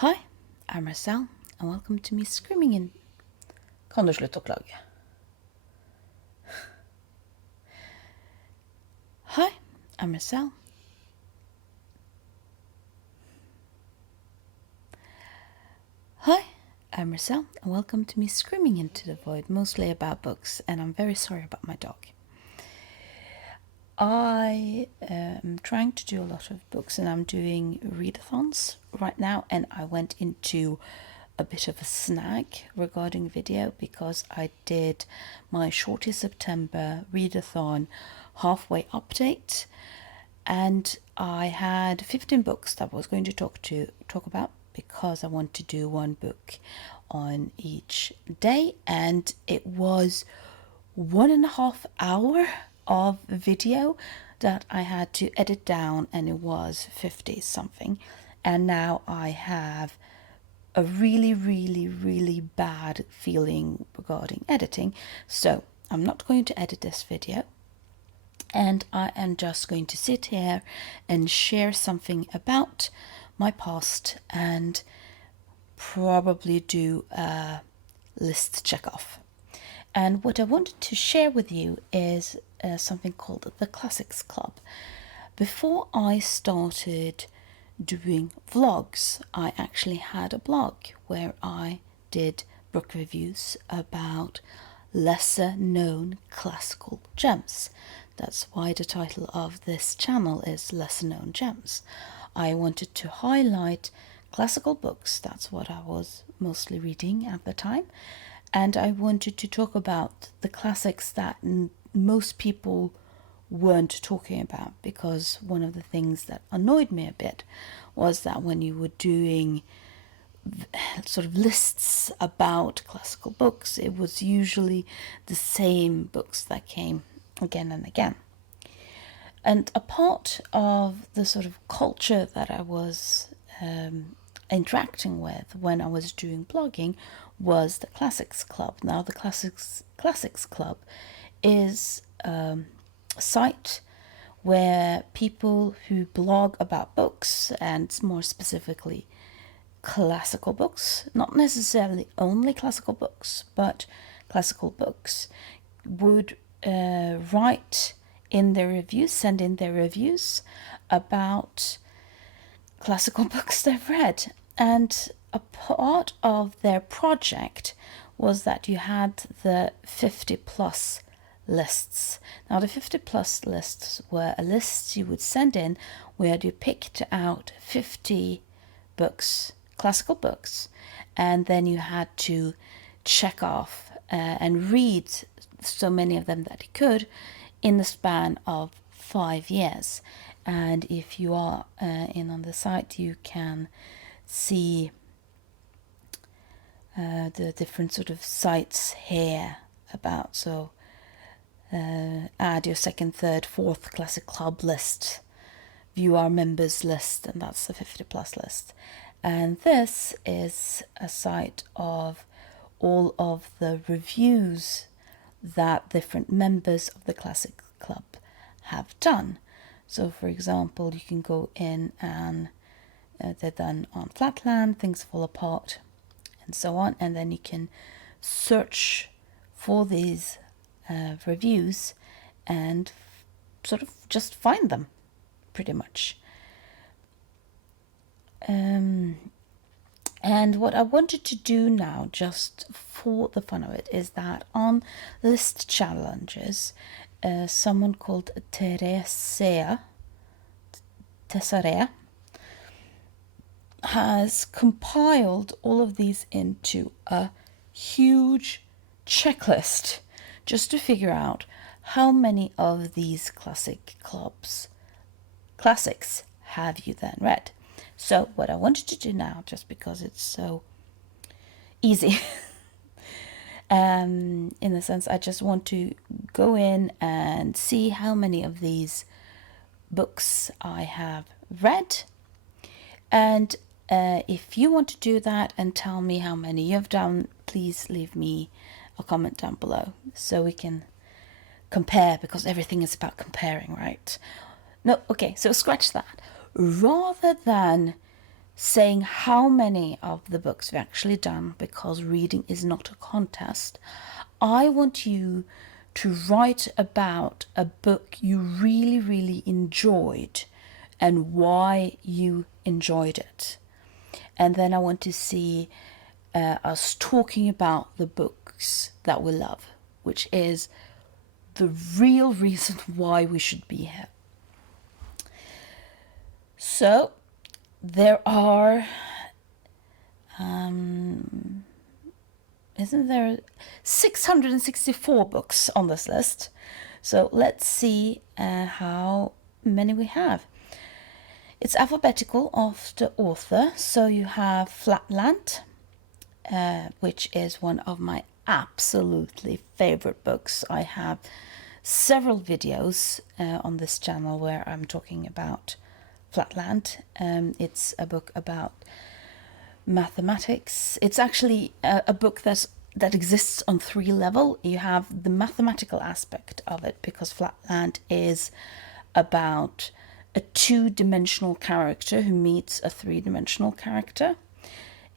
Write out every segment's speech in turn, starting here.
Hi, I'm Marcel, and welcome to me screaming in. Kan du slutte å klage? Hi, I'm Marcel. Hi, I'm Marcel, and welcome to me screaming into the void, mostly about books, and I'm very sorry about my dog. I am trying to do a lot of books, and I'm doing readathons right now, and I went into a bit of a snag regarding video because I did my Shorty September readathon halfway update, and I had 15 books that I was going to talk about because I want to do one book on each day, and it was 1.5 hours of video that I had to edit down, and it was 50 something. And now I have a really bad feeling regarding editing, so I'm not going to edit this video, and I am just going to sit here and share something about my past and probably do a list check off. And what I wanted to share with you is something called the Classics Club. Before I started doing vlogs, I actually had a blog where I did book reviews about lesser known classical gems. That's why the title of this channel is Lesser Known Gems. I wanted to highlight classical books, that's what I was mostly reading at the time, and I wanted to talk about the classics that most people weren't talking about, because one of the things that annoyed me a bit was that when you were doing sort of lists about classical books, it was usually the same books that came again and again. And a part of the sort of culture that I was interacting with when I was doing blogging was the Classics Club. Now, the Classics Club is a site where people who blog about books, and more specifically classical books, not necessarily only classical books, but classical books, would write in their reviews, send in their reviews about classical books they've read. And a part of their project was that you had the 50 plus lists. Now, the 50 plus lists were a list you would send in where you picked out 50 books, classical books, and then you had to check off and read so many of them that you could in the span of 5 years. And if you are in on the site, you can see the different sort of sites here about. So add your second, third, fourth classic club list, view our members list, and that's the 50 plus list. And this is a site of all of the reviews that different members of the Classic Club have done. So, for example, you can go in and they're done on Flatland, Things Fall Apart, and so on, and then you can search for these reviews and sort of just find them, pretty much. And what I wanted to do now, just for the fun of it, is that on list challenges, someone called Tessarea has compiled all of these into a huge checklist just to figure out how many of these classics have you then read. So what I wanted to do now, just because it's so easy, in the sense I just want to go in and see how many of these books I have read. And if you want to do that and tell me how many you've done, please leave me a comment down below so we can compare, because everything is about comparing, right? No, okay, so scratch that. Rather than saying how many of the books we've actually done, because reading is not a contest. I want you to write about a book you really, really enjoyed and why you enjoyed it. And then I want to see us talking about the books that we love, which is the real reason why we should be here. So there are, isn't there 664 books on this list? So let's see how many we have. It's alphabetical of the author. So you have Flatland, which is one of my absolutely favorite books. I have several videos on this channel where I'm talking about Flatland. It's a book about mathematics. It's actually a book that exists on 3 levels. You have the mathematical aspect of it, because Flatland is about a 2-dimensional character who meets a 3-dimensional character.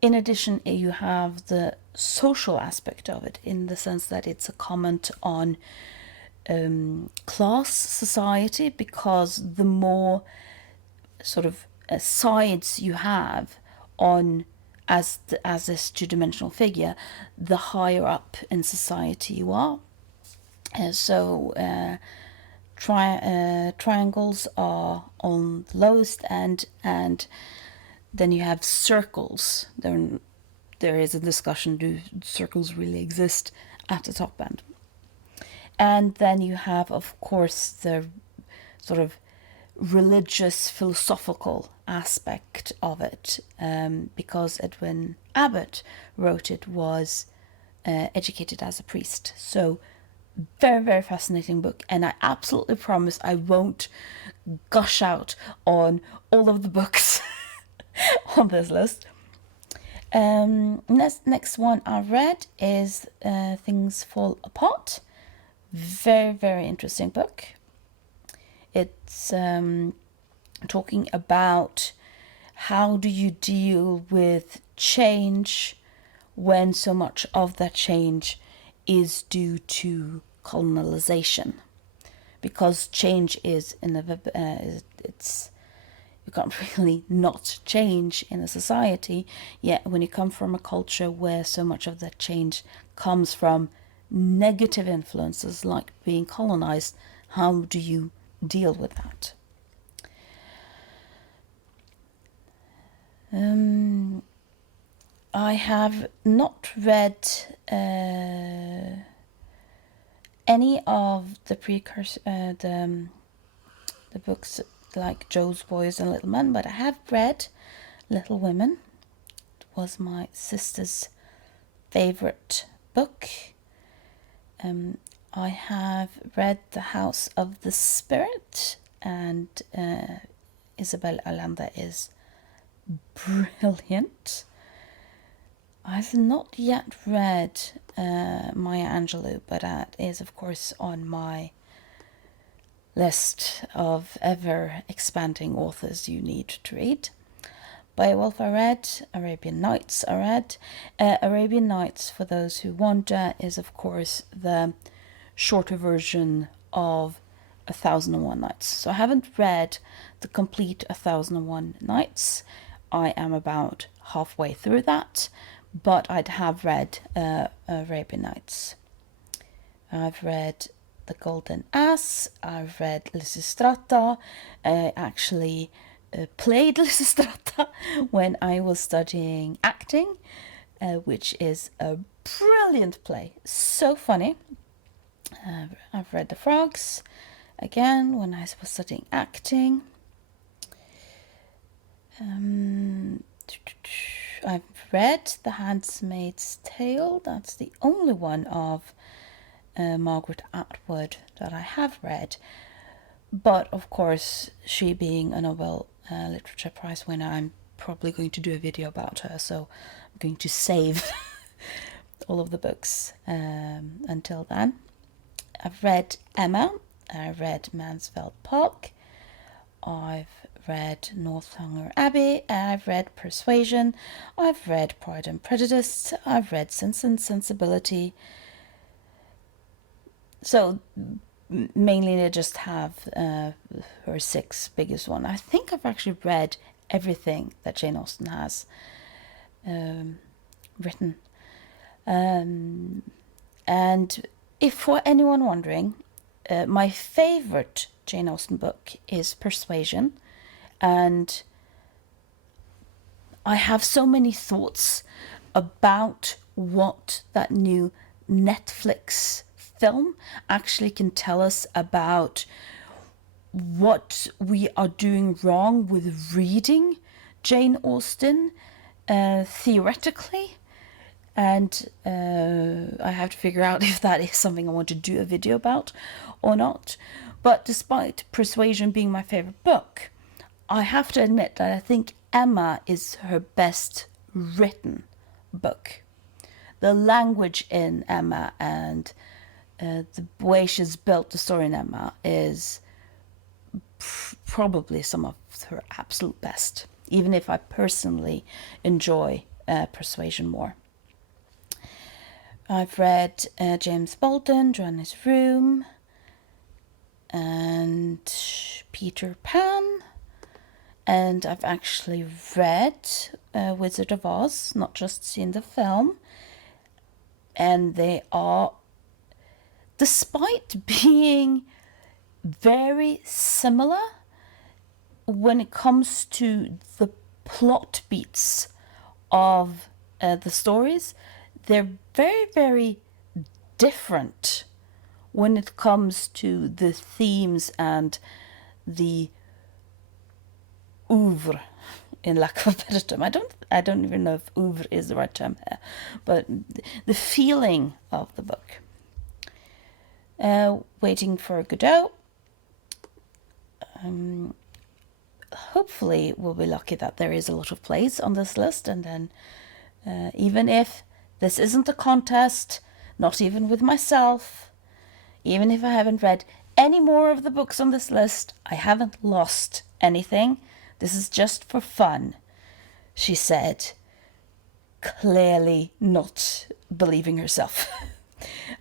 In addition, you have the social aspect of it, in the sense that it's a comment on class society, because the more sort of sides you have on as this 2-dimensional figure, the higher up in society you are. Triangles are on the lowest end, and then you have circles. There is a discussion, do circles really exist, at the top end. And then you have, of course, the sort of religious, philosophical aspect of it, because Edwin Abbott wrote it, was educated as a priest. So very, very fascinating book, and I absolutely promise I won't gush out on all of the books on this list. Next one I read is Things Fall Apart. Very, very interesting book. It's talking about how do you deal with change when so much of that change is due to colonization, because change is it's you can't really not change in a society. Yet when you come from a culture where so much of that change comes from negative influences like being colonized, how do you deal with that? I have not read any of the the books like Jo's Boys and Little Men, but I have read Little Women. It was my sister's favorite book. I have read The House of the Spirit, and Isabel Allende is brilliant. I've not yet read Maya Angelou, but that is, of course, on my list of ever-expanding authors you need to read. Beowulf I read, Arabian Nights I read. Arabian Nights, for those who wonder, is, of course, the shorter version of 1001 Nights. So I haven't read the complete 1001 Nights. I am about halfway through that, but I have read Arabian Nights. I've read The Golden Ass. I've read Lysistrata. I actually played Lysistrata when I was studying acting, which is a brilliant play. So funny. I've read The Frogs, again, when I was studying acting. I've read The Handmaid's Tale. That's the only one of Margaret Atwood that I have read. But of course, she being a Nobel Literature Prize winner, I'm probably going to do a video about her, so I'm going to save all of the books until then. I've read Emma. I read Mansfield Park. I've read Northanger Abbey, I've read Persuasion, I've read Pride and Prejudice, I've read Sense and Sensibility. So mainly they just have her 6 biggest one. I think I've actually read everything that Jane Austen has written. And if for anyone wondering, my favorite Jane Austen book is Persuasion, and I have so many thoughts about what that new Netflix film actually can tell us about what we are doing wrong with reading Jane Austen theoretically. And I have to figure out if that is something I want to do a video about or not. But despite Persuasion being my favorite book, I have to admit that I think Emma is her best written book. The language in Emma and the way she's built the story in Emma is probably some of her absolute best, even if I personally enjoy Persuasion more. I've read James Bolton, Joanna's Room, and Peter Pan. And I've actually read Wizard of Oz, not just seen the film. And they are, despite being very similar when it comes to the plot beats of the stories, they're very, very different when it comes to the themes and the oeuvre, in lack of a better term. I don't even know if oeuvre is the right term here, but the feeling of the book. Waiting for Godot. Hopefully we'll be lucky that there is a lot of plays on this list, and then even if this isn't a contest, not even with myself, even if I haven't read any more of the books on this list, I haven't lost anything. This is just for fun, she said, clearly not believing herself.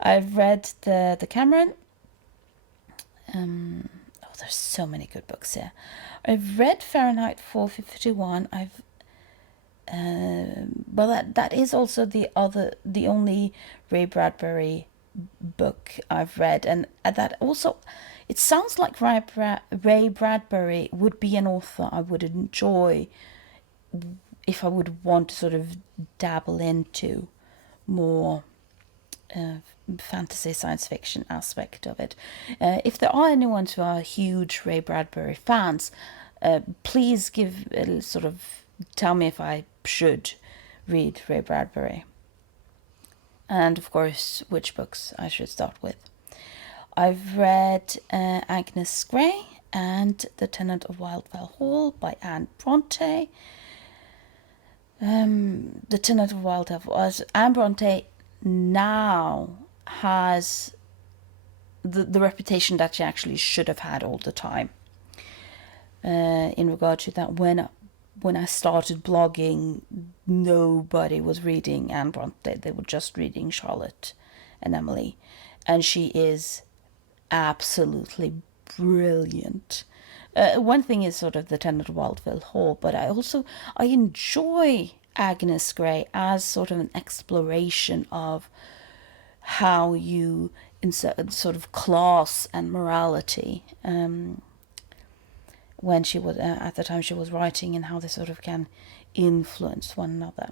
I've read the Decameron. There's so many good books here. I've read Fahrenheit 451. That is also the only Ray Bradbury book I've read, and that also, it sounds like Ray Bradbury would be an author I would enjoy if I would want to sort of dabble into more fantasy science fiction aspect of it. If there are anyone who are huge Ray Bradbury fans, please tell me if I should read Ray Bradbury, and of course which books I should start with. I've read Agnes Grey and The Tenant of Wildfell Hall by Anne Bronte. The Tenant of Wildfell Hall, Anne Bronte now has the reputation that she actually should have had all the time. In regard to that, when I started blogging, nobody was reading Anne Bronte. They were just reading Charlotte and Emily, and she is absolutely brilliant. One thing is sort of The Tenant of Wildfell Hall, but I enjoy Agnes Grey as sort of an exploration of how you insert sort of class and morality when she was at the time she was writing, and how they sort of can influence one another.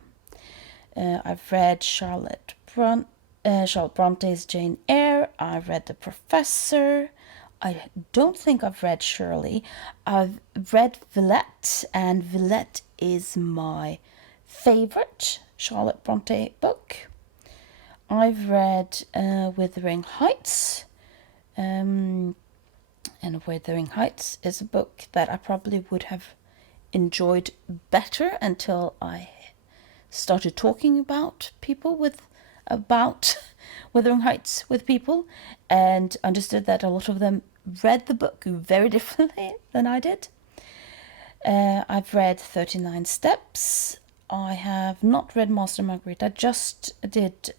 I've read Charlotte Bronte's Jane Eyre. I've read The Professor. I don't think I've read Shirley. I've read Villette, and Villette is my favorite Charlotte Bronte book. I've read Wuthering Heights, and Wuthering Heights is a book that I probably would have enjoyed better until I started talking about Wuthering Heights with people, and understood that a lot of them read the book very differently than I did. I've read 39 Steps. I have not read Master and Margarita. I just did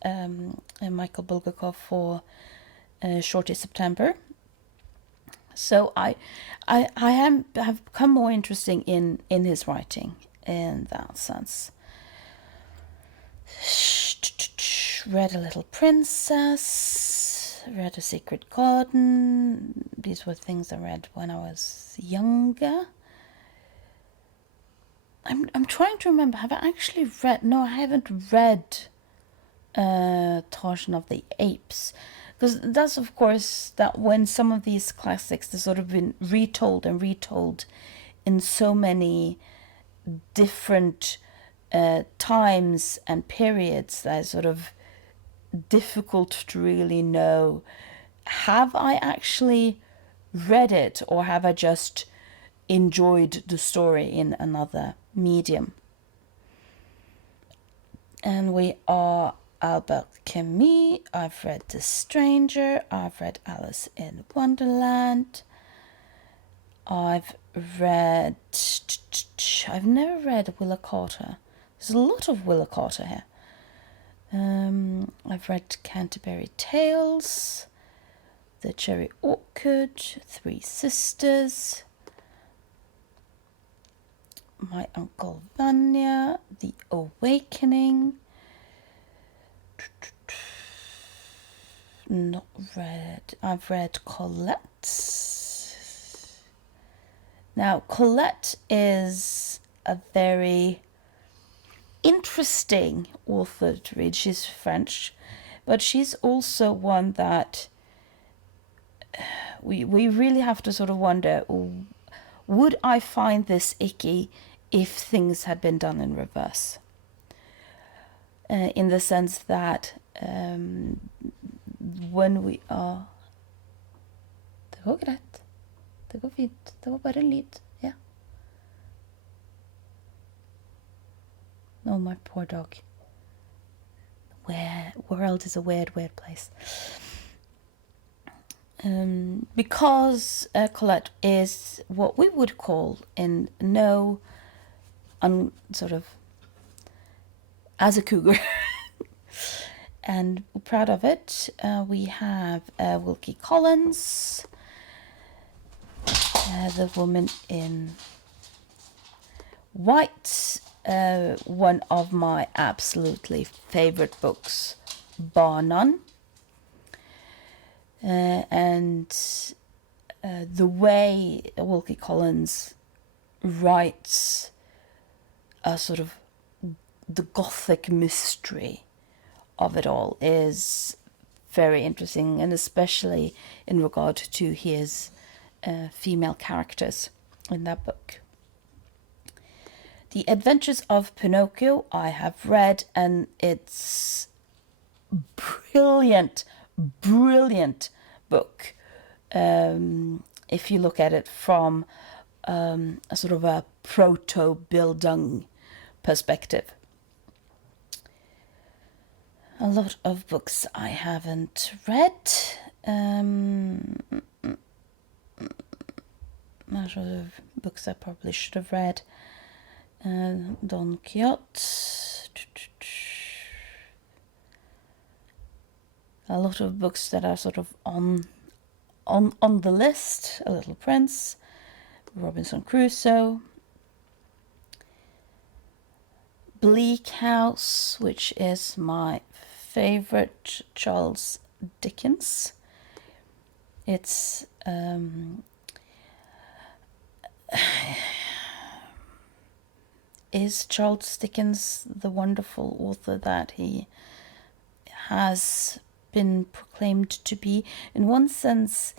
Michael Bulgakov for Shorty September. So I have become more interesting in his writing in that sense. Read A Little Princess, read A Secret Garden. These were things I read when I was younger. I'm trying to remember, have I actually read... No, I haven't read Tarzan of the Apes. Because that's, of course, that when some of these classics, they've sort of been retold and retold in so many different times and periods that it's sort of difficult to really know, have I actually read it or have I just enjoyed the story in another medium? And we are Albert Camus. I've read The Stranger. I've read Alice in Wonderland. I've never read Willa Carter. There's a lot of Willa Carter here. I've read Canterbury Tales, The Cherry Orchard, Three Sisters, My Uncle Vanya, The Awakening. Not read. I've read Colette. Now, Colette is a very interesting author to read. She's French, but she's also one that we really have to sort of wonder, would I find this icky if things had been done in reverse? In the sense that when we are... Det går greit. Det går fint. Det var bare en lyd. Ja. Oh, my poor dog. World is a weird, weird place. Because Colette is what we would call in no sort of as a cougar. And we're proud of it. We have Wilkie Collins, The Woman in White, one of my absolutely favorite books, bar none. And the way Wilkie Collins writes a sort of the gothic mystery of it all is very interesting, and especially in regard to his female characters in that book. The Adventures of Pinocchio I have read, and it's brilliant book. If you look at it from a sort of a proto-Bildung perspective. A lot of books I haven't read. A lot of books I probably should have read. Don Quixote. A lot of books that are sort of on the list. A Little Prince, Robinson Crusoe, Bleak House, which is my favorite Charles Dickens. It's is Charles Dickens the wonderful author that he has been proclaimed to be? In one sense,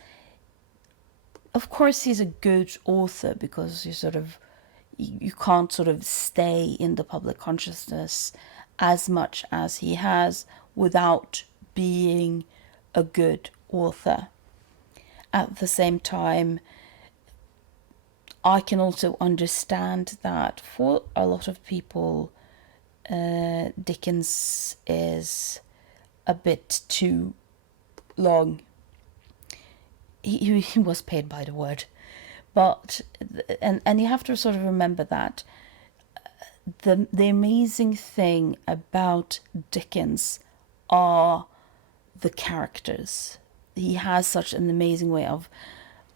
of course he's a good author, because you can't sort of stay in the public consciousness as much as he has without being a good author. At the same time, I can also understand that for a lot of people, Dickens is a bit too long. He was paid by the word. but and you have to sort of remember that the amazing thing about Dickens are the characters. He has such an amazing way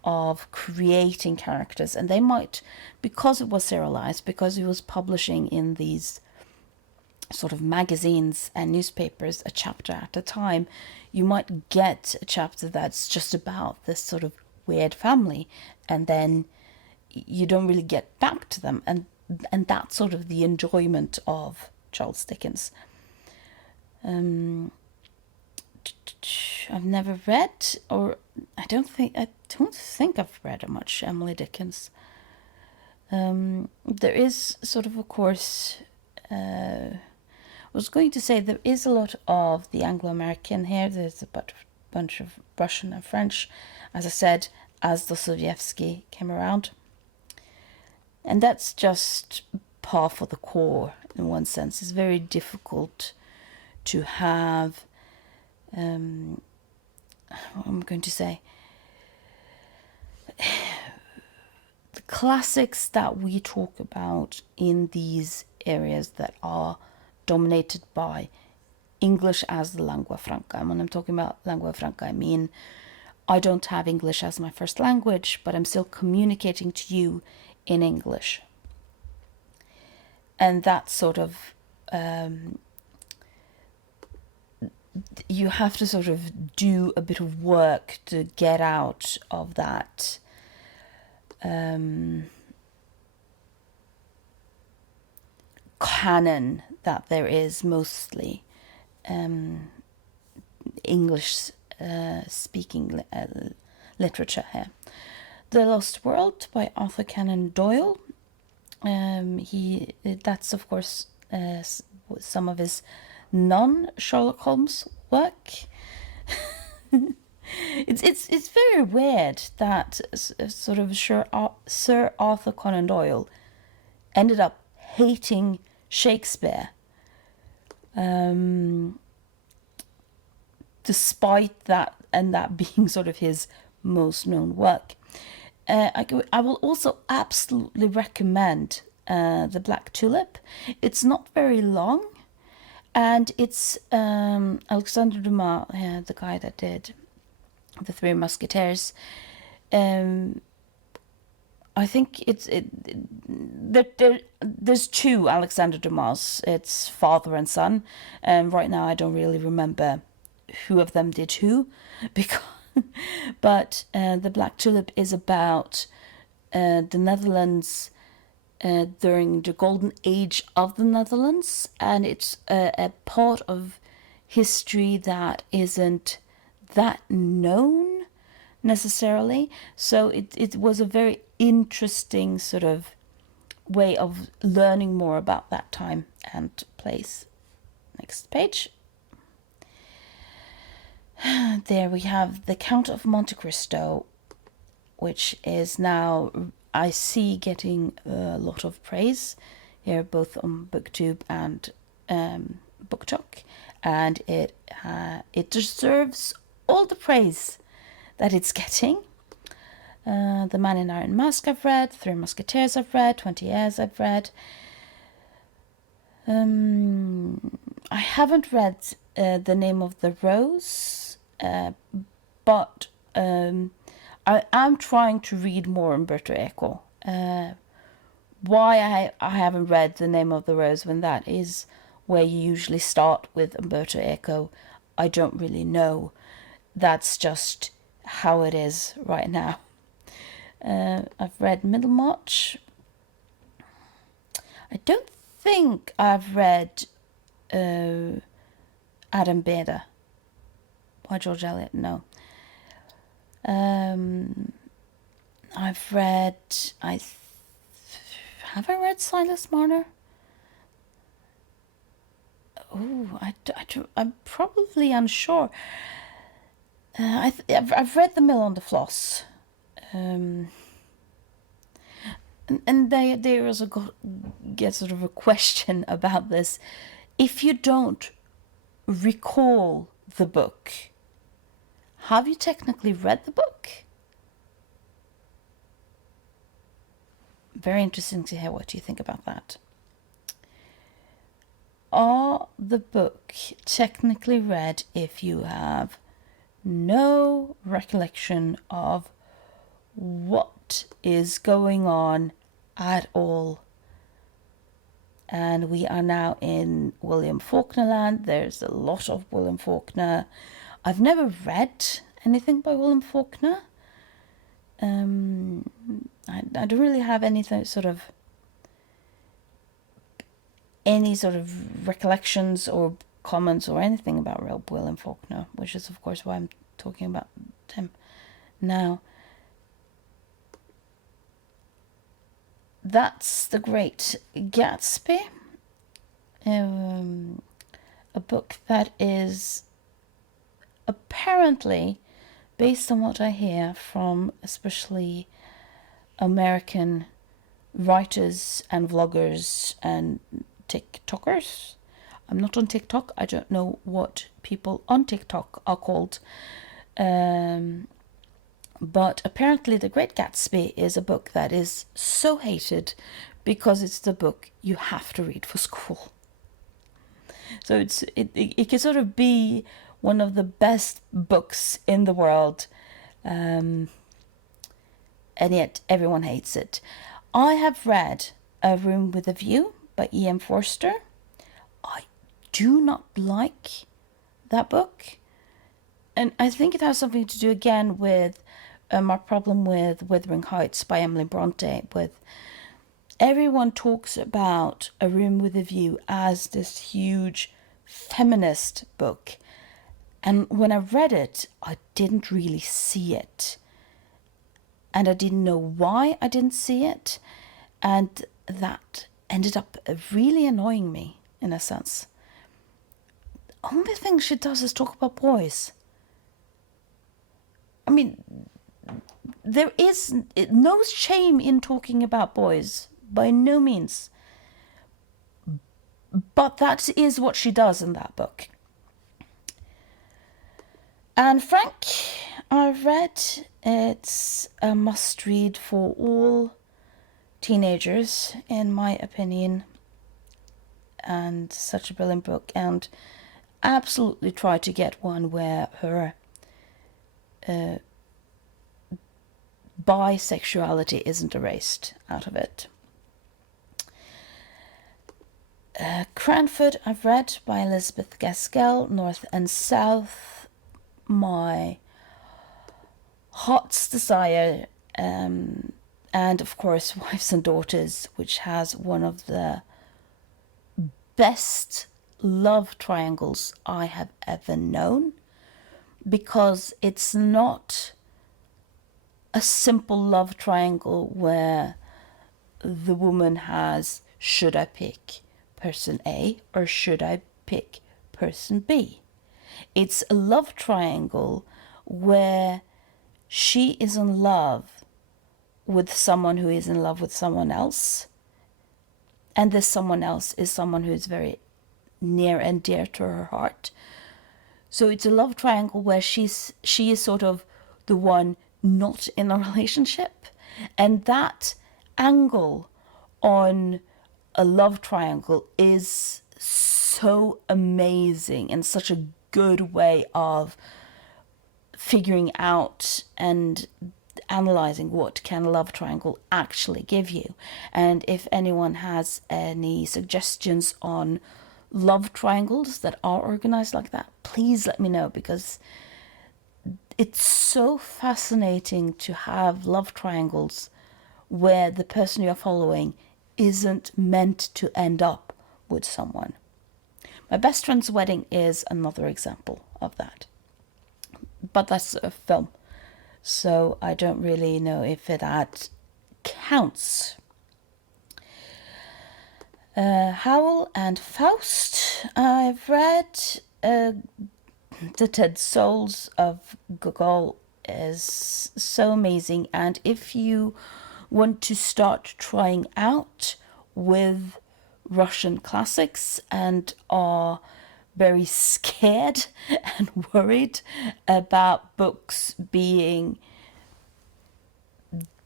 of creating characters, and they might, because it was serialized, because he was publishing in these sort of magazines and newspapers a chapter at a time, you might get a chapter that's just about this sort of weird family, and then you don't really get back to them, and that's sort of the enjoyment of Charles Dickens. I've never read, or I don't think I've read much Emily Dickens. There is sort of course, I was going to say there is a lot of the Anglo-American here. There's a bunch of Russian and French, as I said, as Dostoevsky came around. And that's just par for the core in one sense. It's very difficult to have, what I'm going to say, the classics that we talk about in these areas that are dominated by English as the lingua franca. And when I'm talking about lingua franca, I mean I don't have English as my first language, but I'm still communicating to you in English. And that sort of, you have to sort of do a bit of work to get out of that canon that there is mostly English speaking literature here. The Lost World by Arthur Conan Doyle. That's of course some of his non-Sherlock Holmes work. It's very weird that sort of Sir Arthur Conan Doyle ended up hating Shakespeare, despite that, and that being sort of his most known work. I will also absolutely recommend The Black Tulip. It's not very long, and it's Alexandre Dumas, the guy that did The Three Musketeers. I think there's two Alexander Dumas. It's father and son, and right now I don't really remember who of them did who, because but The Black Tulip is about the Netherlands during the golden age of the Netherlands, and it's a part of history that isn't that known necessarily. So it was a very interesting sort of way of learning more about that time and place. Next page. There we have The Count of Monte Cristo, which is now, I see, getting a lot of praise here, both on BookTube and BookTok, and it deserves all the praise that it's getting. The Man in Iron Mask I've read, Three Musketeers I've read, 20 Years I've read. I haven't read The Name of the Rose, but I am trying to read more Umberto Eco. Why I haven't read The Name of the Rose when that is where you usually start with Umberto Eco, I don't really know. That's just how it is right now. I've read Middlemarch. I don't think I've read Adam Beda by George Eliot, no. I've read, have I read Silas Marner? Oh, I'm probably unsure. I've read The Mill on the Floss. And there also get sort of a question about this. If you don't recall the book, have you technically read the book? very interesting to hear what you think about that. Are the book technically read if you have no recollection of what is going on at all? And we are now in William Faulkner land. There's a lot of William Faulkner. I've never read anything by William Faulkner. I don't really have any sort of recollections or comments or anything about William Faulkner, which is of course why I'm talking about him now. That's The Great Gatsby, a book that is apparently, based on what I hear from especially American writers and vloggers and TikTokers. I'm not on TikTok. I don't know what people on TikTok are called. But apparently The Great Gatsby is a book that is so hated because it's the book you have to read for school. So it can sort of be one of the best books in the world, and yet everyone hates it. I have read A Room with a View by E.M. Forster. I do not like that book. And I think it has something to do again with my problem with Wuthering Heights by Emily Bronte. With everyone talks about A Room with a View as this huge feminist book. And when I read it, I didn't really see it. And I didn't know why I didn't see it. And that ended up really annoying me, in a sense. Only thing she does is talk about boys. I mean, there is no shame in talking about boys, by no means. But that is what she does in that book. Anne Frank, I've read. It's a must-read for all teenagers, in my opinion. And such a brilliant book. And absolutely try to get one where her bisexuality isn't erased out of it. Cranford, I've read, by Elizabeth Gaskell. North and South, my heart's desire. And of course, Wives and Daughters, which has one of the best love triangles I have ever known, because it's not a simple love triangle where the woman has, should I pick person A or should I pick person B? It's a love triangle where she is in love with someone who is in love with someone else, and this someone else is someone who is very near and dear to her heart. So it's a love triangle where she is sort of the one not in a relationship. And that angle on a love triangle is so amazing and such a good way of figuring out and analyzing what can a love triangle actually give you. And if anyone has any suggestions on love triangles that are organized like that, please let me know, because it's so fascinating to have love triangles where the person you're following isn't meant to end up with someone. My Best Friend's Wedding is another example of that. But that's a film, so I don't really know if that counts. Howl and Faust, I've read. The Dead Souls of Gogol is so amazing, and if you want to start trying out with Russian classics and are very scared and worried about books being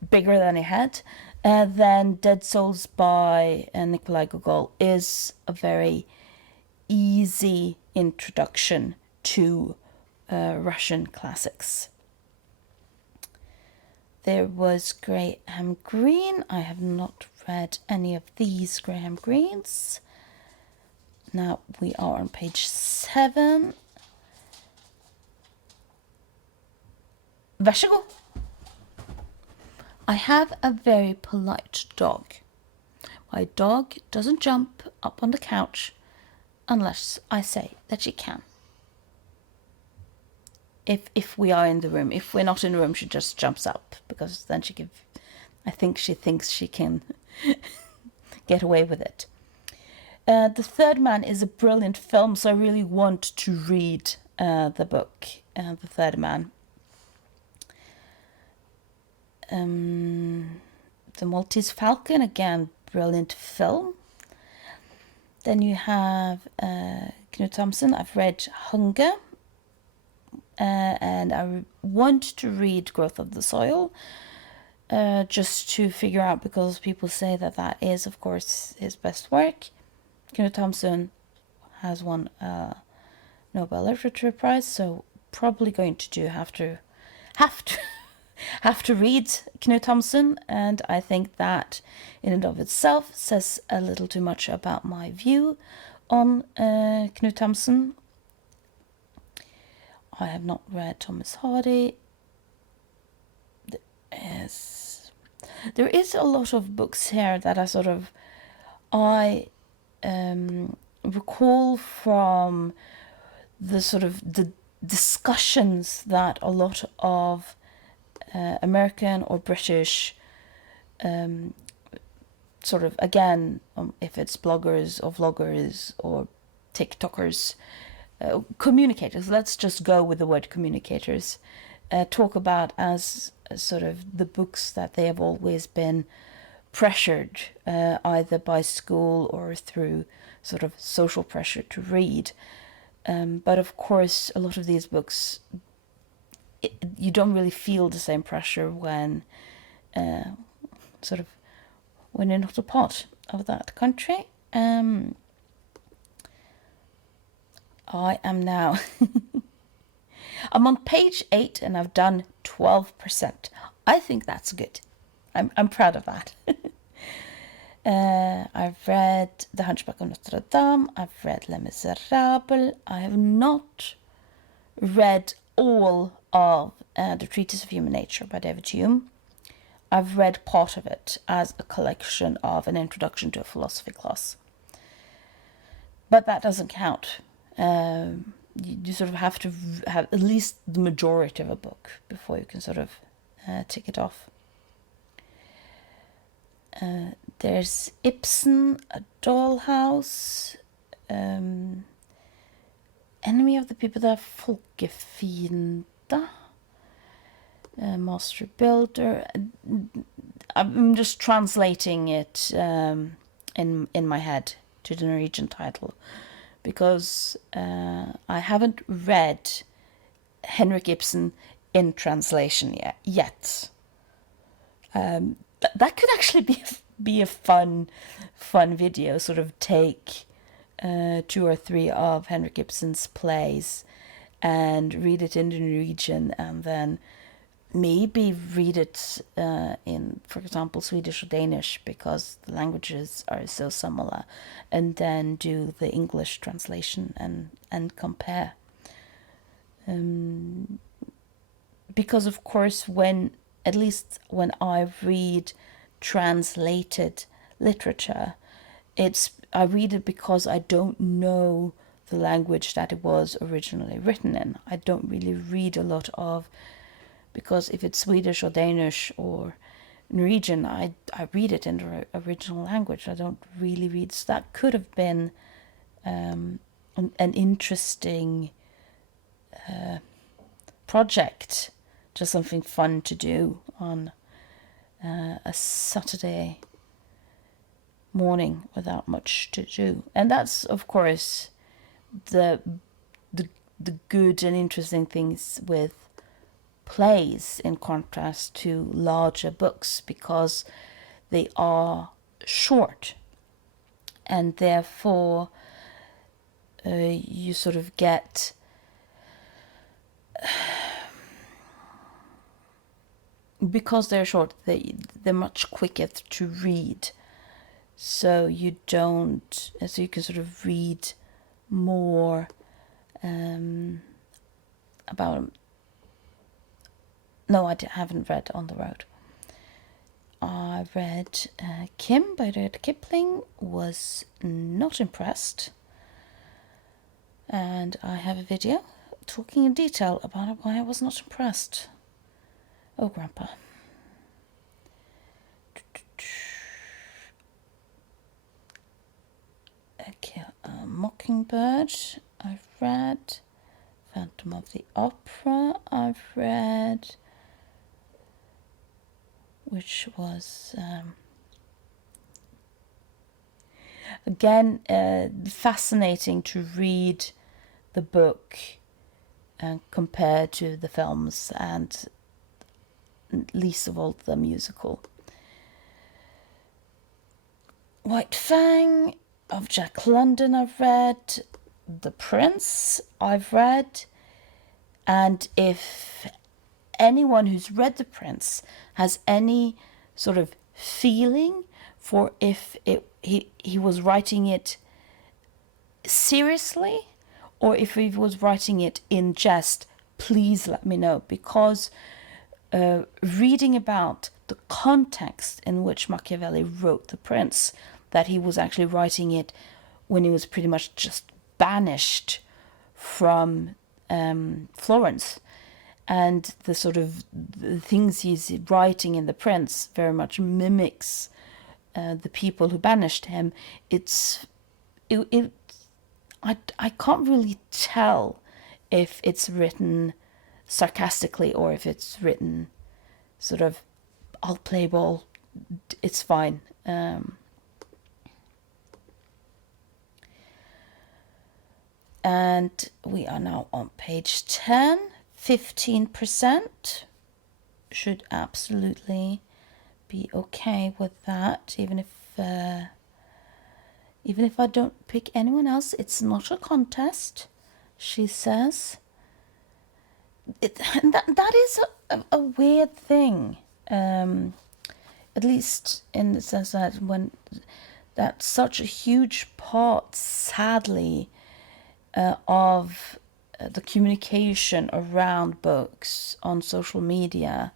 bigger than your head, Then Dead Souls by Nikolai Gogol is a very easy introduction to Russian classics. There was Graham Greene. I have not read any of these Graham Greenes. Now we are on page 7. Varsågod. I have a very polite dog. My dog doesn't jump up on the couch unless I say that she can. If we are in the room. If we're not in the room, she just jumps up, because then I think she thinks she can get away with it. The Third Man is a brilliant film, so I really want to read the book, The Third Man. The Maltese Falcon, again, brilliant film. Then you have Knut Hamsun. I've read Hunger, and I want to read Growth of the Soil, just to figure out, because people say that is, of course, his best work. Knut Hamsun has won a Nobel Literature Prize, so probably going to have to read Knut Hamsun, and I think that in and of itself says a little too much about my view on Knut Hamsun. I have not read Thomas Hardy. There is a lot of books here that I recall from the discussions that a lot of American or British if it's bloggers or vloggers or TikTokers, communicators, let's just go with the word communicators, talk about as the books that they have always been pressured, either by school or through social pressure to read. But of course, a lot of these books, you don't really feel the same pressure when when you're not a part of that country. I am now I'm on page 8 and I've done 12%. I think that's good. I'm proud of that. I've read The Hunchback of Notre Dame. I've read Les Miserables. I have not read all of The Treatise of Human Nature by David Hume. I've read part of it as a collection of an introduction to a philosophy class. But that doesn't count. You have to have at least the majority of a book before you can tick it off. There's Ibsen, A Dollhouse, Enemy of the People, that Folkefiende, Master Builder. I'm just translating it in my head to the Norwegian title, because I haven't read Henrik Ibsen in translation yet. That could actually be a fun video. Take 2 or 3 of Henrik Ibsen's plays and read it in the Norwegian, and then maybe read it in, for example, Swedish or Danish, because the languages are so similar, and then do the English translation and compare. Because of course, at least when I read translated literature, I read it because I don't know the language that it was originally written in. I don't really read a lot of, because if it's Swedish or Danish or Norwegian, I read it in the original language. I don't really read. So that could have been an interesting project, just something fun to do on a Saturday morning without much to do. And that's, of course, the good and interesting things with plays in contrast to larger books, because they are short, and therefore you sort of get because they're short, they're much quicker to read. So you can sort of read more about them. No, I haven't read On the Road. I read Kim by Rudyard Kipling, was not impressed. And I have a video talking in detail about why I was not impressed. Oh, Grandpa. Okay, Mockingbird I've read. Phantom of the Opera I've read. Which was, again, fascinating to read the book compared to the films, and least of all the musical. White Fang of Jack London I've read. The Prince I've read. And if anyone who's read The Prince has any sort of feeling for if he was writing it seriously or if he was writing it in jest, please let me know, because reading about the context in which Machiavelli wrote The Prince, that he was actually writing it when he was pretty much just banished from Florence, and the sort of the things he's writing in The Prince very much mimics the people who banished him. I can't really tell if it's written sarcastically or if it's written sort of, I'll play ball, it's fine. And we are now on page 10. 15% should absolutely be okay with that, even if I don't pick anyone else. It's not a contest, she says. That is a weird thing, at least in the sense that such a huge part, sadly, of the communication around books on social media,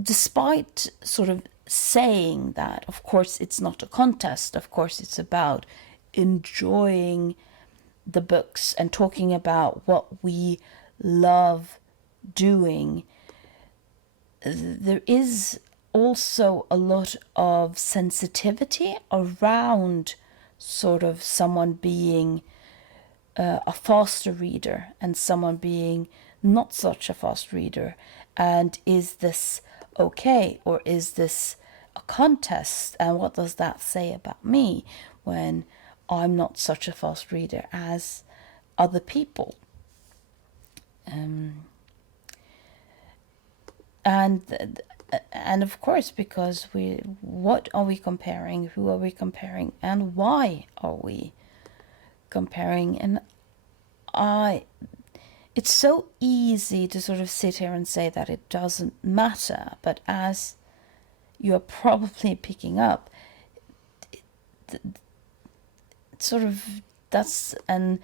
despite sort of saying that, of course, it's not a contest, of course, it's about enjoying the books and talking about what we love doing, there is also a lot of sensitivity around sort of someone being a faster reader and someone being not such a fast reader. And is this okay, or is this a contest? And what does that say about me when I'm not such a fast reader as other people? And of course, because what are we comparing? Who are we comparing? And why are we comparing? And it's so easy to sort of sit here and say that it doesn't matter, but as you're probably picking up, sort of that's, and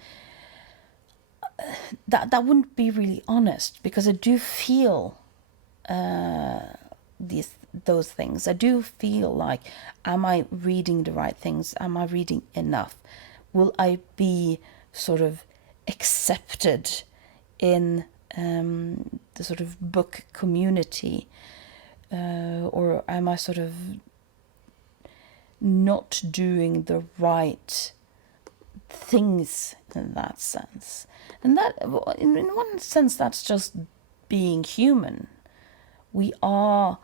that wouldn't be really honest, because I do feel those things. I do feel like, am I reading the right things? Am I reading enough? Will I be sort of accepted in the sort of book community, or am I sort of not doing the right things in that sense? And that, in one sense, that's just being human. We are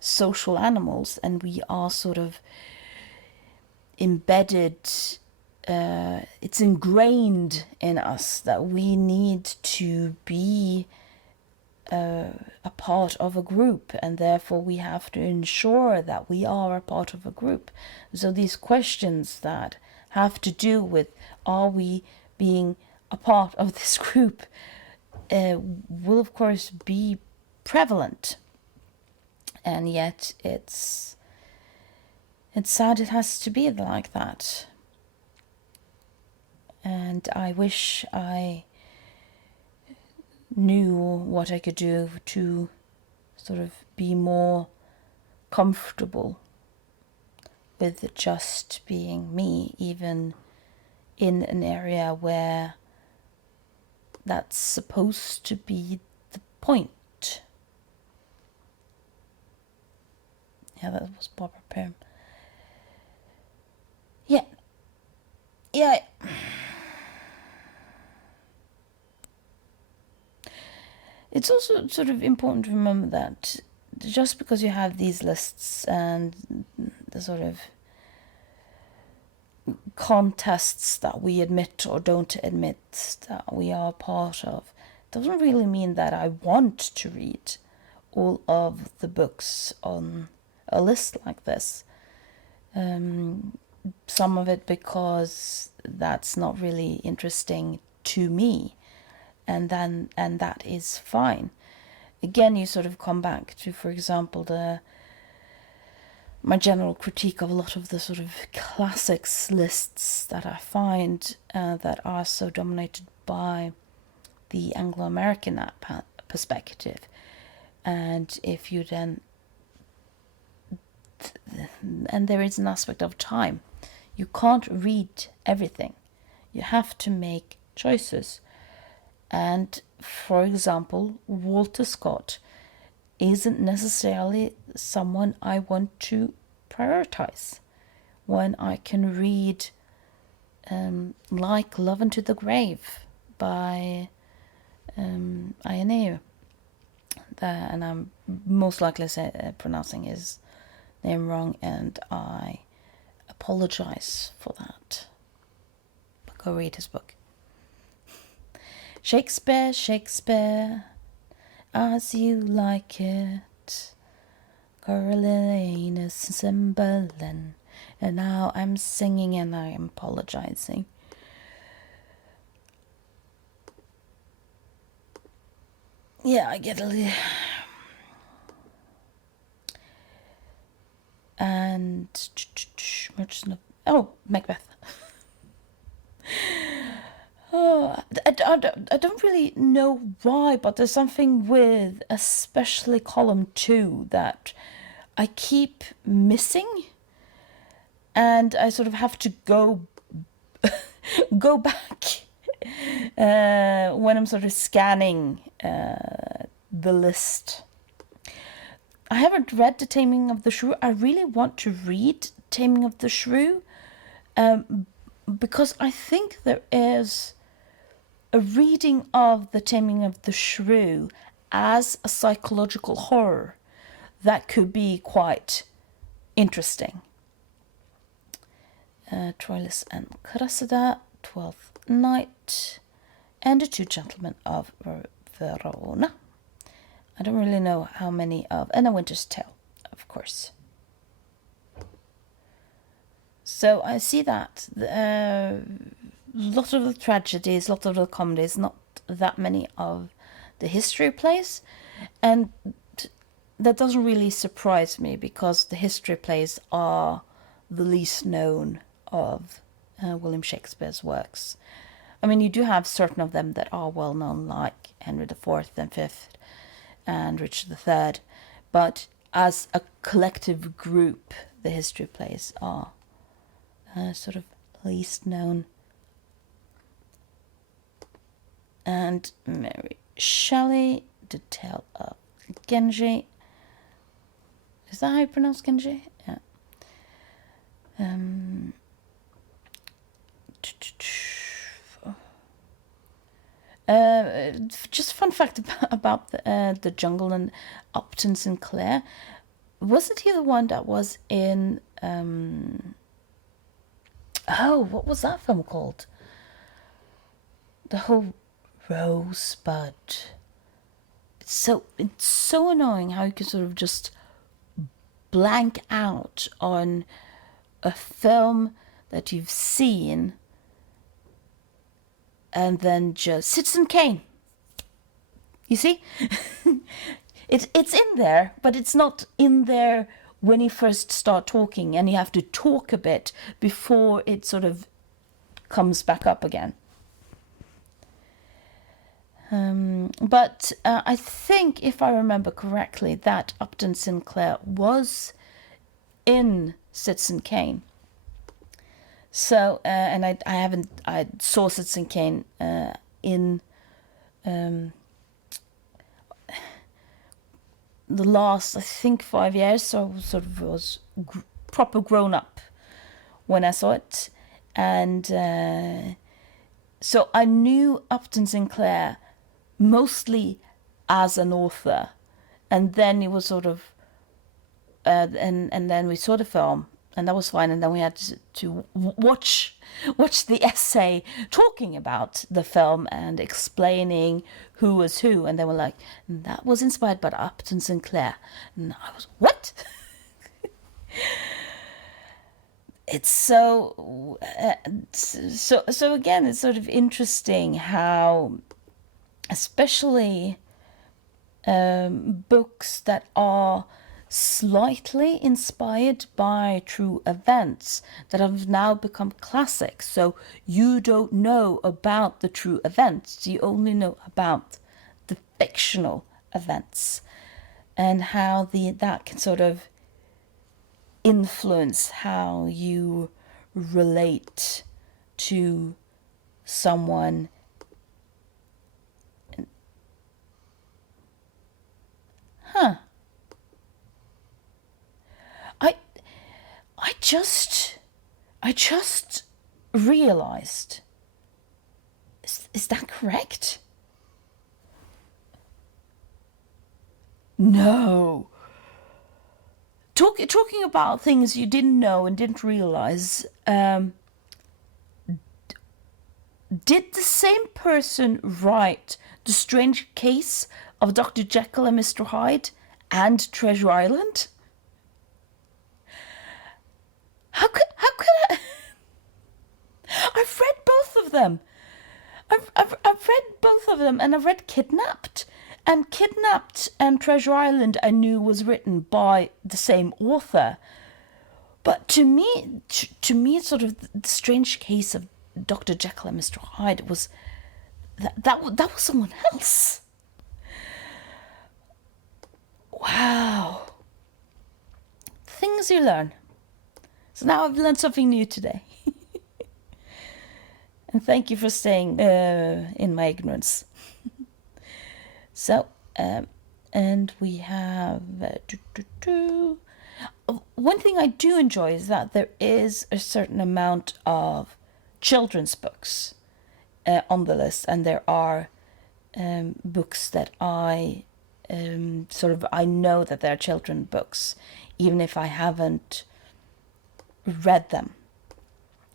social animals, and we are sort of embedded, it's ingrained in us that we need to be a part of a group, and therefore we have to ensure that we are a part of a group. So these questions that have to do with are we being a part of this group will of course be prevalent, and yet it's sad it has to be like that. And I wish I knew what I could do to sort of be more comfortable with just being me, even in an area where that's supposed to be the point. Yeah, that was Barbara Perm. Yeah. It's also sort of important to remember that just because you have these lists and the sort of contests that we admit or don't admit that we are part of, doesn't really mean that I want to read all of the books on a list like this. Some of it because that's not really interesting to me, and that is fine. Again, you sort of come back to, for example, my general critique of a lot of the sort of classics lists that I find that are so dominated by the Anglo-American perspective. And if you then, and there is an aspect of time, you can't read everything. You have to make choices. And for example, Walter Scott isn't necessarily someone I want to prioritize when I can read like Love Unto the Grave by Ioneo. And I'm most likely pronouncing his name wrong, and I apologize for that. But go read his book. Shakespeare, Shakespeare, as you like it, Coriolanus, Cymbeline, and now I'm singing and I am apologizing. Yeah, I get a little... And... Oh, Macbeth. Oh, I don't really know why, but there's something with especially column 2 that I keep missing, and I sort of have to go back when I'm sort of scanning the list. I haven't read The Taming of the Shrew. I really want to read Taming of the Shrew because I think there is a reading of The Taming of the Shrew as a psychological horror that could be quite interesting. Troilus and Cressida, Twelfth Night, and The Two Gentlemen of Verona. I don't really know how many of... And A Winter's Tale, of course. So I see that a lot of the tragedies, a lot of the comedies, not that many of the history plays. And that doesn't really surprise me, because the history plays are the least known of William Shakespeare's works. I mean, you do have certain of them that are well known, like Henry IV and V and Richard III, but as a collective group, the history plays are sort of least known. And Mary Shelley, The Tale of Genji. Is that how you pronounce Genji? Yeah. Just fun fact about the Jungle and Upton Sinclair. Wasn't he the one that was in... what was that film called? The whole Rosebud. it's so annoying how you can sort of just blank out on a film that you've seen, and then just Citizen Kane. You see? It's in there, but it's not in there when you first start talking, and you have to talk a bit before it sort of comes back up again. But I think, if I remember correctly, that Upton Sinclair was in Citizen Kane. So, and I saw Citizen Kane in the last, I think, 5 years. So I sort of was proper grown up when I saw it. And so I knew Upton Sinclair mostly as an author, and then it was sort of and then we saw the film, and that was fine, and then we had to watch the essay talking about the film and explaining who was who, and they were like, that was inspired by Upton Sinclair, and I was, what? It's so again, it's sort of interesting how, especially books that are slightly inspired by true events that have now become classics. So you don't know about the true events, you only know about the fictional events, and how that can sort of influence how you relate to someone. I just realized, is that correct? No. Talking about things you didn't know and didn't realize, did the same person write The Strange Case of Dr. Jekyll and Mr. Hyde and Treasure Island? How could I? I've read both of them. I've read both of them, and I've read Kidnapped. And Kidnapped and Treasure Island I knew was written by the same author. But to me, sort of the Strange Case of Dr. Jekyll and Mr. Hyde was that was someone else. Wow. Things you learn. So now I've learned something new today. And thank you for staying in my ignorance. So, and we have... One thing I do enjoy is that there is a certain amount of children's books on the list. And there are books that I know that they're children books, even if I haven't read them.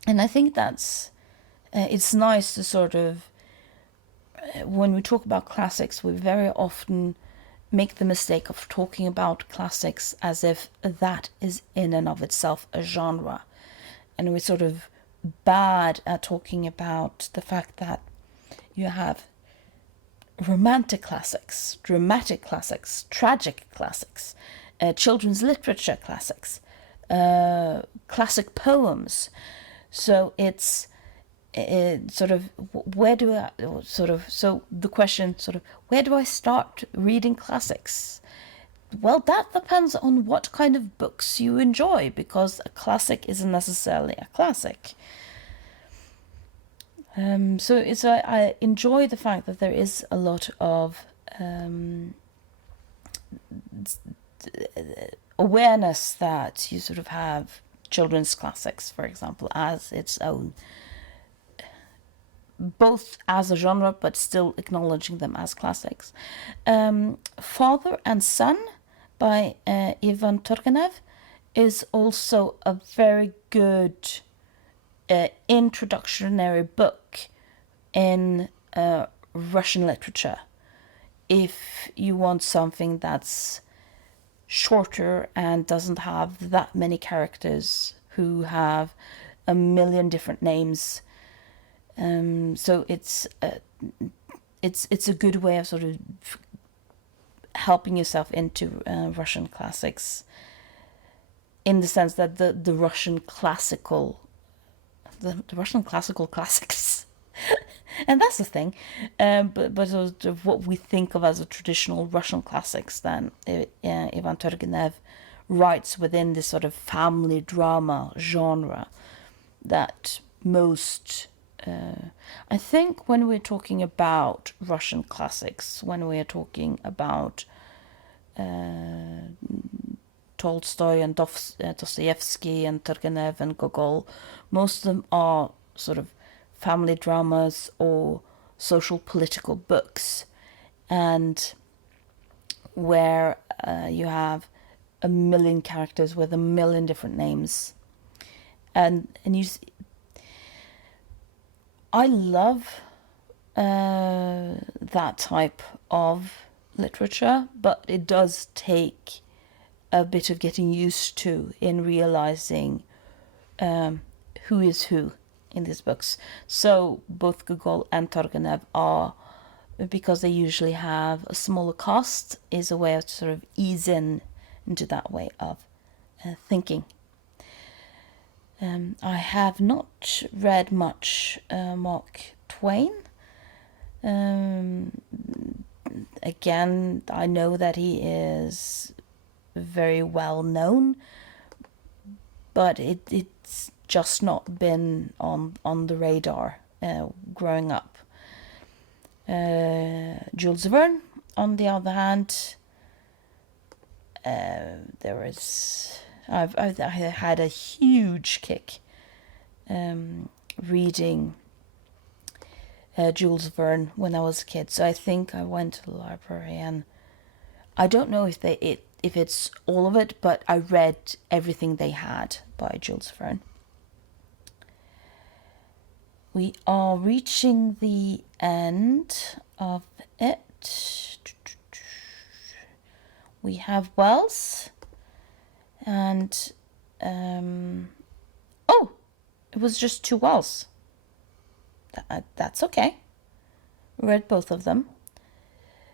And I think that's it's nice to sort of, when we talk about classics, we very often make the mistake of talking about classics as if that is in and of itself a genre, and we're sort of bad at talking about the fact that you have romantic classics, dramatic classics, tragic classics, children's literature classics, classic poems. So it's sort of, where do I sort of, so the question sort of, where do I start reading classics? Well, that depends on what kind of books you enjoy, because a classic isn't necessarily a classic. So I enjoy the fact that there is a lot of awareness that you sort of have children's classics, for example, as its own, both as a genre but still acknowledging them as classics. Father and Son by Ivan Turgenev is also a very good introductory book in Russian literature. if you want something that's shorter and doesn't have that many characters who have a million different names. So it's a good way of sort of helping yourself into Russian classics, in the sense that the Russian classical classics, and that's the thing, but sort of what we think of as a traditional Russian classics, then Ivan Turgenev writes within this sort of family drama genre that most, I think when we're talking about Russian classics, when we're talking about Tolstoy and Dostoevsky and Turgenev and Gogol, most of them are sort of family dramas or social political books, and where you have a million characters with a million different names, and I love that type of literature, but it does take a bit of getting used to in realizing who is who in these books. So both Gogol and Turgenev are, because they usually have a smaller cast, is a way of sort of ease into that way of thinking. I have not read much Mark Twain. Again, I know that he is very well known, but it's just not been on the radar growing up. Jules Verne, on the other hand, I've had a huge kick reading Jules Verne when I was a kid. So I think I went to the library, and I don't know if it's all of it, but I read everything they had by Jules Verne. We are reaching the end of it. We have Wells, and it was just 2 Wells. That's okay. Read both of them.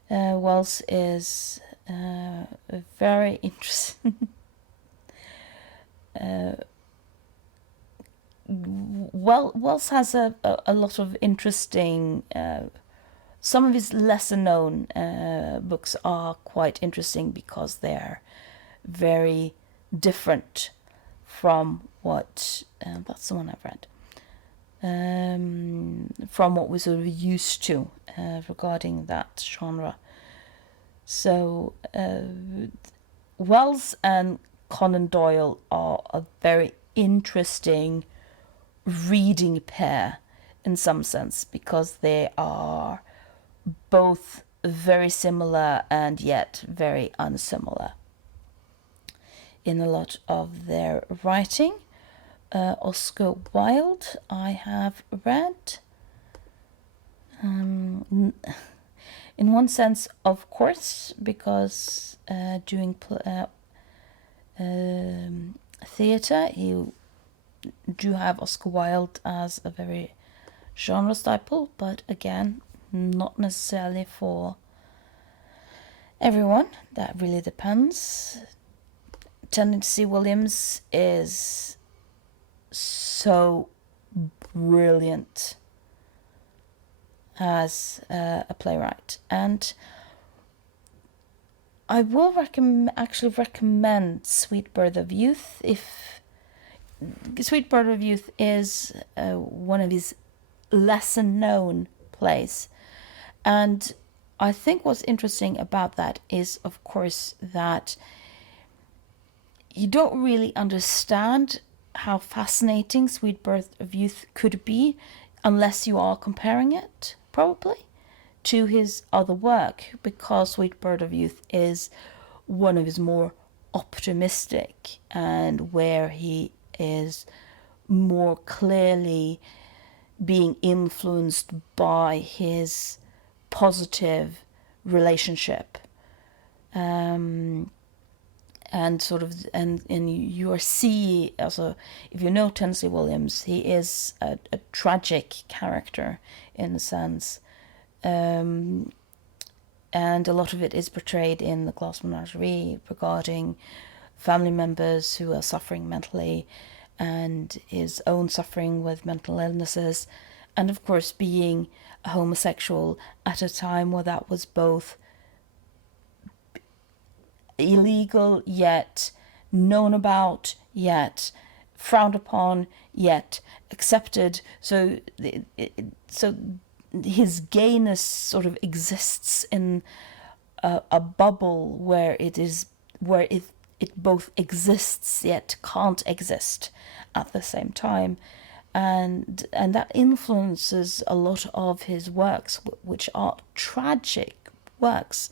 Wells is very interesting. Wells has a lot of interesting. Some of his lesser known books are quite interesting because they're very different from what that's the one I've read. From what we're sort of used to regarding that genre. So Wells and Conan Doyle are a very interesting reading pair in some sense, because they are both very similar and yet very unsimilar in a lot of their writing. Oscar Wilde I have read. In one sense, of course, because doing theatre, you do have Oscar Wilde as a very genre staple, but again, not necessarily for everyone. That really depends. Tennessee Williams is so brilliant as a playwright, and I will recommend Sweet Birth of Youth. If Sweet Birth of Youth is one of his lesser known plays, and I think what's interesting about that is, of course, that you don't really understand how fascinating Sweet Birth of Youth could be unless you are comparing it, probably, to his other work, because Sweet Birth of Youth is one of his more optimistic, and where he is more clearly being influenced by his positive relationship. And sort of, and you are see also, if you know Tennessee Williams, he is a tragic character in a sense, and a lot of it is portrayed in The Glass Menagerie regarding family members who are suffering mentally, and his own suffering with mental illnesses, and of course being a homosexual at a time where that was both illegal, yet known about, yet frowned upon, yet accepted. So his gayness sort of exists in a bubble where it both exists yet can't exist at the same time, and that influences a lot of his works, which are tragic works.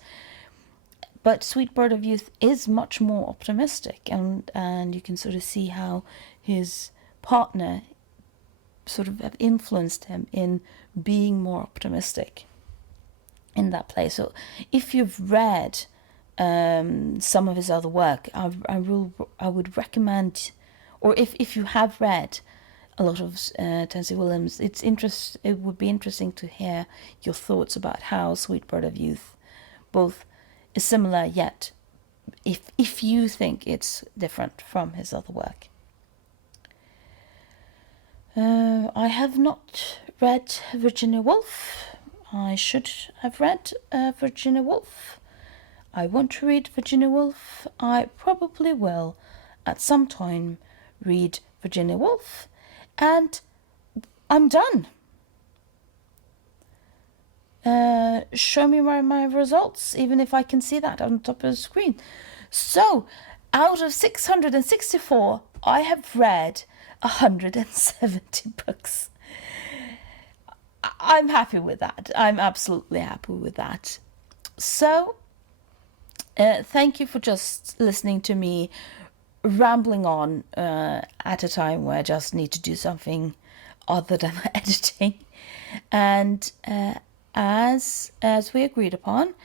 But Sweet Bird of Youth is much more optimistic, and you can sort of see how his partner sort of have influenced him in being more optimistic in that place. So if you've read some of his other work, I would recommend, or if you have read a lot of Tennessee Williams, it would be interesting to hear your thoughts about how Sweet Bird of Youth both is similar, yet if you think it's different from his other work. I have not read Virginia Woolf. I should have read Virginia Woolf. I want to read Virginia Woolf. I probably will at some time read Virginia Woolf, and I'm done. Show me my results, even if I can see that on top of the screen. So, out of 664, I have read 170 books. I'm happy with that. I'm absolutely happy with that. So, thank you for just listening to me rambling on at a time where I just need to do something other than editing. And as we agreed upon,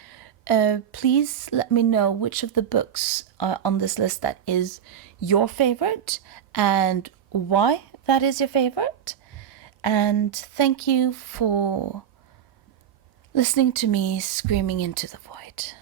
please let me know which of the books on this list that is your favorite and why that is your favorite. And thank you for listening to me screaming into the void.